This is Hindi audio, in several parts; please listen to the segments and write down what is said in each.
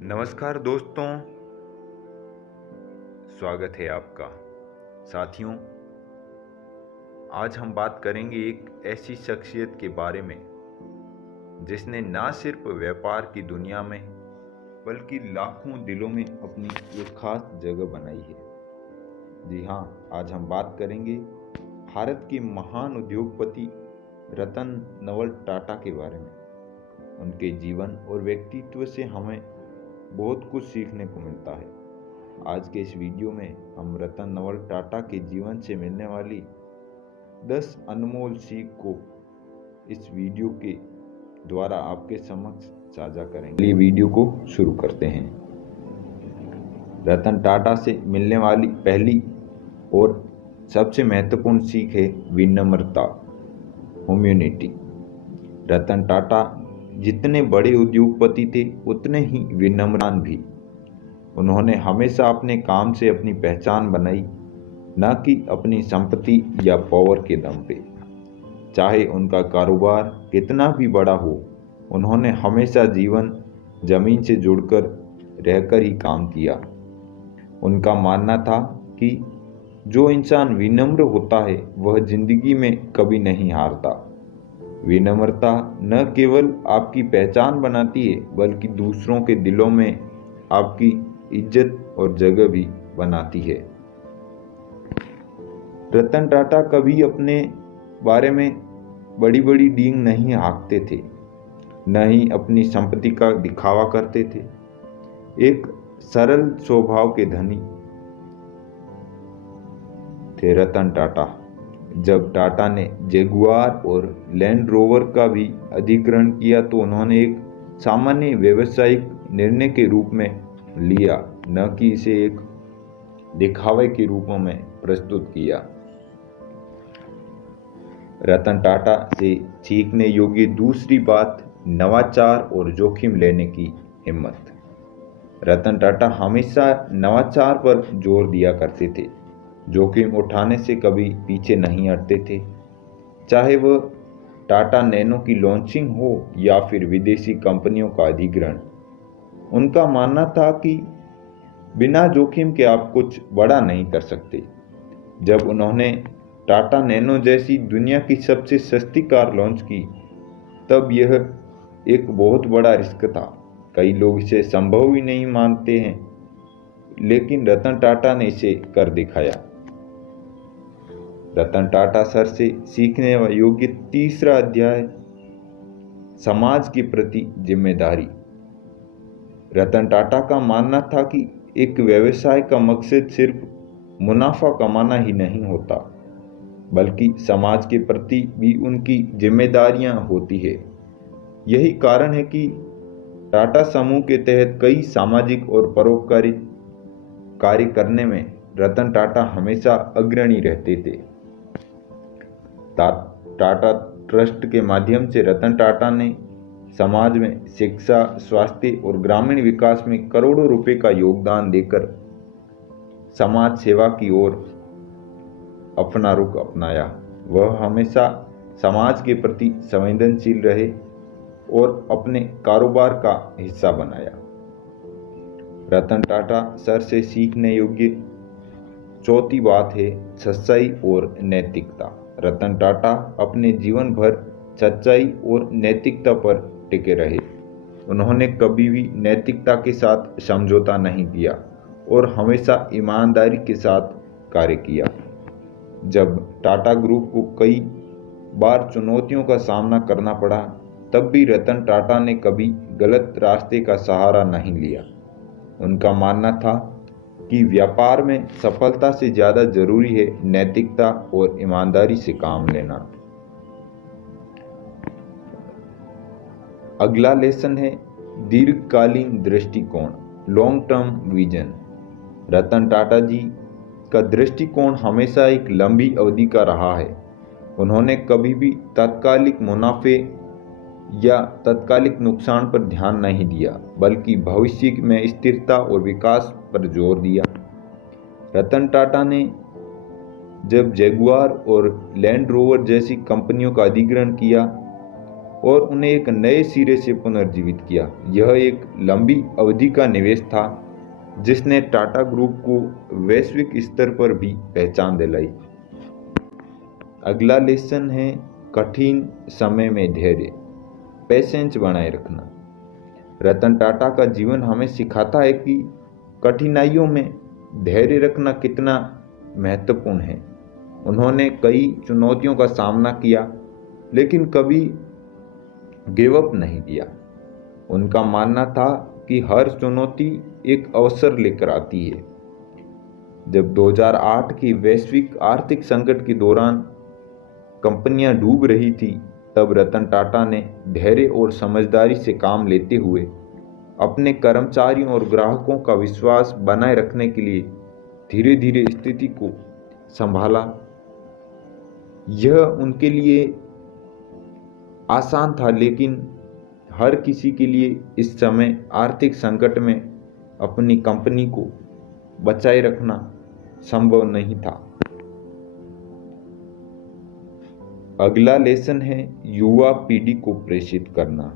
नमस्कार दोस्तों, स्वागत है आपका। साथियों, आज हम बात करेंगे एक ऐसी शख्सियत के बारे में जिसने ना सिर्फ व्यापार की दुनिया में बल्कि लाखों दिलों में अपनी एक खास जगह बनाई है। जी हाँ, आज हम बात करेंगे भारत के महान उद्योगपति रतन नवल टाटा के बारे में। उनके जीवन और व्यक्तित्व से हमें बहुत कुछ सीखने को मिलता है। आज के इस वीडियो में हम रतन नवल टाटा के जीवन से मिलने वाली 10 अनमोल सीख को इस वीडियो के द्वारा आपके समक्ष साझा करेंगे। वीडियो को शुरू करते हैं। रतन टाटा से मिलने वाली पहली और सबसे महत्वपूर्ण सीख है विनम्रता, ह्यूमैनिटी। रतन टाटा जितने बड़े उद्योगपति थे उतने ही विनम्र भी। उन्होंने हमेशा अपने काम से अपनी पहचान बनाई, न कि अपनी संपत्ति या पावर के दम पे। चाहे उनका कारोबार कितना भी बड़ा हो, उन्होंने हमेशा जीवन जमीन से जुड़कर रहकर ही काम किया। उनका मानना था कि जो इंसान विनम्र होता है वह जिंदगी में कभी नहीं हारता। विनम्रता न केवल आपकी पहचान बनाती है बल्कि दूसरों के दिलों में आपकी इज्जत और जगह भी बनाती है। रतन टाटा कभी अपने बारे में बड़ी बड़ी डींग नहीं हाँकते थे, न ही अपनी संपत्ति का दिखावा करते थे। एक सरल स्वभाव के धनी थे रतन टाटा। जब टाटा ने जगुआर और लैंड रोवर का भी अधिग्रहण किया तो उन्होंने एक सामान्य व्यावसायिक निर्णय के रूप में लिया, न कि इसे एक दिखावे के रूप में प्रस्तुत किया। रतन टाटा से सीखने योग्य दूसरी बात नवाचार और जोखिम लेने की हिम्मत। रतन टाटा हमेशा नवाचार पर जोर दिया करते थे, जोखिम उठाने से कभी पीछे नहीं हटते थे। चाहे वह टाटा नैनो की लॉन्चिंग हो या फिर विदेशी कंपनियों का अधिग्रहण, उनका मानना था कि बिना जोखिम के आप कुछ बड़ा नहीं कर सकते। जब उन्होंने टाटा नैनो जैसी दुनिया की सबसे सस्ती कार लॉन्च की, तब यह एक बहुत बड़ा रिस्क था। कई लोग इसे संभव ही नहीं मानते हैं, लेकिन रतन टाटा ने इसे कर दिखाया। रतन टाटा सर से सीखने योग्य तीसरा अध्याय समाज के प्रति जिम्मेदारी। रतन टाटा का मानना था कि एक व्यवसाय का मकसद सिर्फ मुनाफा कमाना ही नहीं होता, बल्कि समाज के प्रति भी उनकी जिम्मेदारियां होती है। यही कारण है कि टाटा समूह के तहत कई सामाजिक और परोपकारी कार्य करने में रतन टाटा हमेशा अग्रणी रहते थे। टाटा ट्रस्ट के माध्यम से रतन टाटा ने समाज में शिक्षा, स्वास्थ्य और ग्रामीण विकास में करोड़ों रुपए का योगदान देकर समाज सेवा की ओर अपना रुख अपनाया। वह हमेशा समाज के प्रति संवेदनशील रहे और अपने कारोबार का हिस्सा बनाया। रतन टाटा सर से सीखने योग्य चौथी बात है सच्चाई और नैतिकता। रतन टाटा अपने जीवन भर सच्चाई और नैतिकता पर टिके रहे। उन्होंने कभी भी नैतिकता के साथ समझौता नहीं किया और हमेशा ईमानदारी के साथ कार्य किया। जब टाटा ग्रुप को कई बार चुनौतियों का सामना करना पड़ा, तब भी रतन टाटा ने कभी गलत रास्ते का सहारा नहीं लिया। उनका मानना था कि व्यापार में सफलता से ज़्यादा जरूरी है नैतिकता और ईमानदारी से काम लेना। अगला लेसन है दीर्घकालीन दृष्टिकोण, long term vision. Ratan Tata जी का दृष्टिकोण हमेशा एक लंबी अवधि का रहा है। उन्होंने कभी भी तात्कालिक मुनाफे या तात्कालिक नुकसान पर ध्यान नहीं दिया, बल्कि भविष्य में स्थिरता और विकास पर जोर दिया। रतन टाटा ने जब जगुआर और लैंड रोवर जैसी कंपनियों का अधिग्रहण किया, और उन्हें एक नए सिरे से पुनर्जीवित किया। यह एक लंबी अवधि का निवेश था जिसने टाटा ग्रुप को वैश्विक स्तर पर भी पहचान दिलाई। अगला लेसन है कठिन समय में धैर्य, पेशेंस बनाए रखना। रतन टाटा का जीवन हमें सिखाता है कि कठिनाइयों में धैर्य रखना कितना महत्वपूर्ण है। उन्होंने कई चुनौतियों का सामना किया लेकिन कभी गिव अप नहीं किया। उनका मानना था कि हर चुनौती एक अवसर लेकर आती है। जब 2008 की वैश्विक आर्थिक संकट के दौरान कंपनियां डूब रही थी, तब रतन टाटा ने धैर्य और समझदारी से काम लेते हुए अपने कर्मचारियों और ग्राहकों का विश्वास बनाए रखने के लिए धीरे धीरे स्थिति को संभाला। यह उनके लिए आसान था, लेकिन हर किसी के लिए इस समय आर्थिक संकट में अपनी कंपनी को बचाए रखना संभव नहीं था। अगला लेसन है युवा पीढ़ी को प्रेषित करना।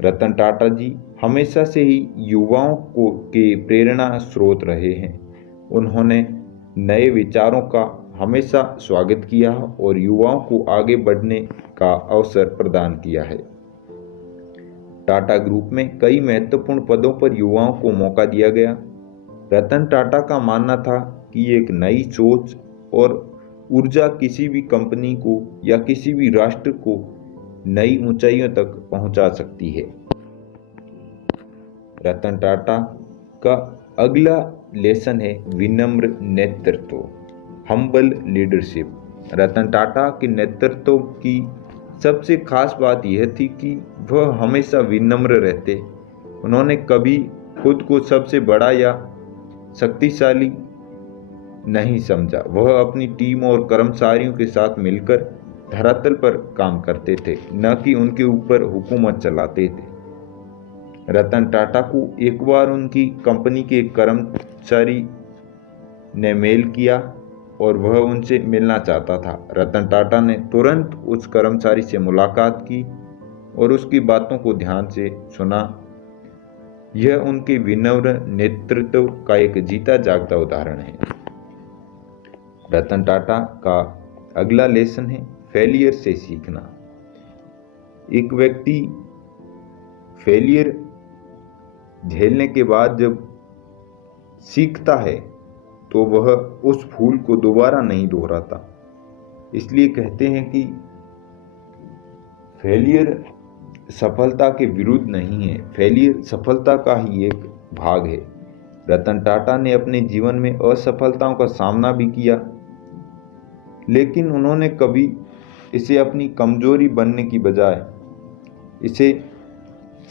रतन टाटा जी हमेशा से ही युवाओं को के प्रेरणा स्रोत रहे हैं। उन्होंने नए विचारों का हमेशा स्वागत किया और युवाओं को आगे बढ़ने का अवसर प्रदान किया है। टाटा ग्रुप में कई महत्वपूर्ण पदों पर युवाओं को मौका दिया गया। रतन टाटा का मानना था कि एक नई सोच और ऊर्जा किसी भी कंपनी को या किसी भी राष्ट्र को नई ऊंचाइयों तक पहुंचा सकती है। रतन टाटा का अगला लेसन है विनम्र नेतृत्व, हम्बल लीडरशिप। रतन टाटा के नेतृत्व की सबसे खास बात यह थी कि वह हमेशा विनम्र रहते। उन्होंने कभी खुद को सबसे बड़ा या शक्तिशाली नहीं समझा। वह अपनी टीम और कर्मचारियों के साथ मिलकर धरातल पर काम करते थे, न कि उनके ऊपर हुकूमत चलाते थे। रतन टाटा को एक बार उनकी कंपनी के एक कर्मचारी ने मेल किया और वह उनसे मिलना चाहता था। रतन टाटा ने तुरंत उस कर्मचारी से मुलाकात की और उसकी बातों को ध्यान से सुना। यह उनके विनम्र नेतृत्व का एक जीता जागता उदाहरण है। रतन टाटा का अगला लेसन है फेलियर से सीखना। एक व्यक्ति फेलियर झेलने के बाद जब सीखता है तो वह उस भूल को दोबारा नहीं दोहराता। इसलिए कहते हैं कि फेलियर सफलता के विरुद्ध नहीं है, फेलियर सफलता का ही एक भाग है। रतन टाटा ने अपने जीवन में असफलताओं का सामना भी किया, लेकिन उन्होंने कभी इसे अपनी कमजोरी बनने की बजाय इसे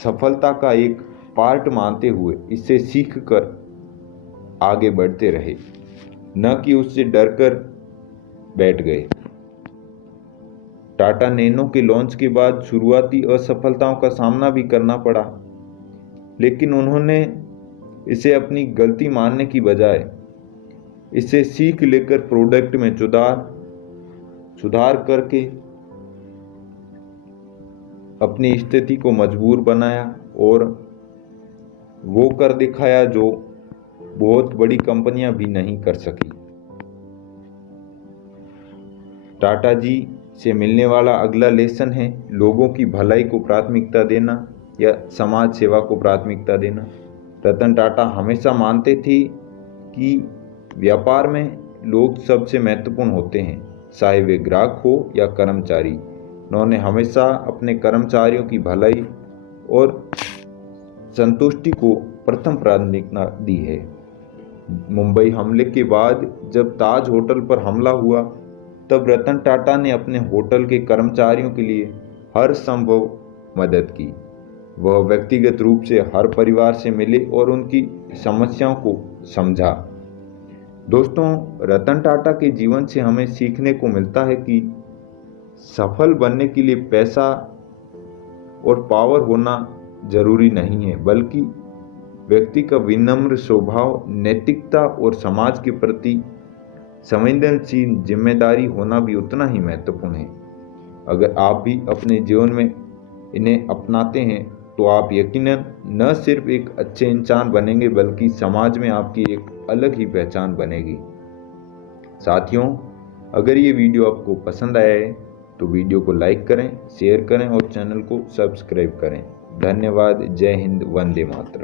सफलता का एक पार्ट मानते हुए इससे सीखकर आगे बढ़ते रहे, न कि उससे डरकर बैठ गए। टाटा नैनो के लॉन्च के बाद शुरुआती असफलताओं का सामना भी करना पड़ा, लेकिन उन्होंने इसे अपनी गलती मानने की बजाय इसे सीख लेकर प्रोडक्ट में सुधार करके अपनी स्थिति को मजबूत बनाया और वो कर दिखाया जो बहुत बड़ी कंपनियां भी नहीं कर सकी। टाटा जी से मिलने वाला अगला लेसन है लोगों की भलाई को प्राथमिकता देना या समाज सेवा को प्राथमिकता देना। रतन टाटा हमेशा मानते थे कि व्यापार में लोग सबसे महत्वपूर्ण होते हैं, चाहे वे ग्राहक हो या कर्मचारी। उन्होंने हमेशा अपने कर्मचारियों की भलाई और संतुष्टि को प्रथम प्राथमिकता दी है। मुंबई हमले के बाद जब ताज होटल पर हमला हुआ, तब रतन टाटा ने अपने होटल के कर्मचारियों के लिए हर संभव मदद की। वह व्यक्तिगत रूप से हर परिवार से मिले और उनकी समस्याओं को समझा। दोस्तों, रतन टाटा के जीवन से हमें सीखने को मिलता है कि सफल बनने के लिए पैसा और पावर होना जरूरी नहीं है, बल्कि व्यक्ति का विनम्र स्वभाव, नैतिकता और समाज के प्रति संवेदनशील जिम्मेदारी होना भी उतना ही महत्वपूर्ण है। अगर आप भी अपने जीवन में इन्हें अपनाते हैं तो आप यकीनन न सिर्फ एक अच्छे इंसान बनेंगे बल्कि समाज में आपकी एक अलग ही पहचान बनेगी। साथियों, अगर ये वीडियो आपको पसंद आया है तो वीडियो को लाइक करें, शेयर करें और चैनल को सब्सक्राइब करें। धन्यवाद। जय हिंद। वंदे मातरम।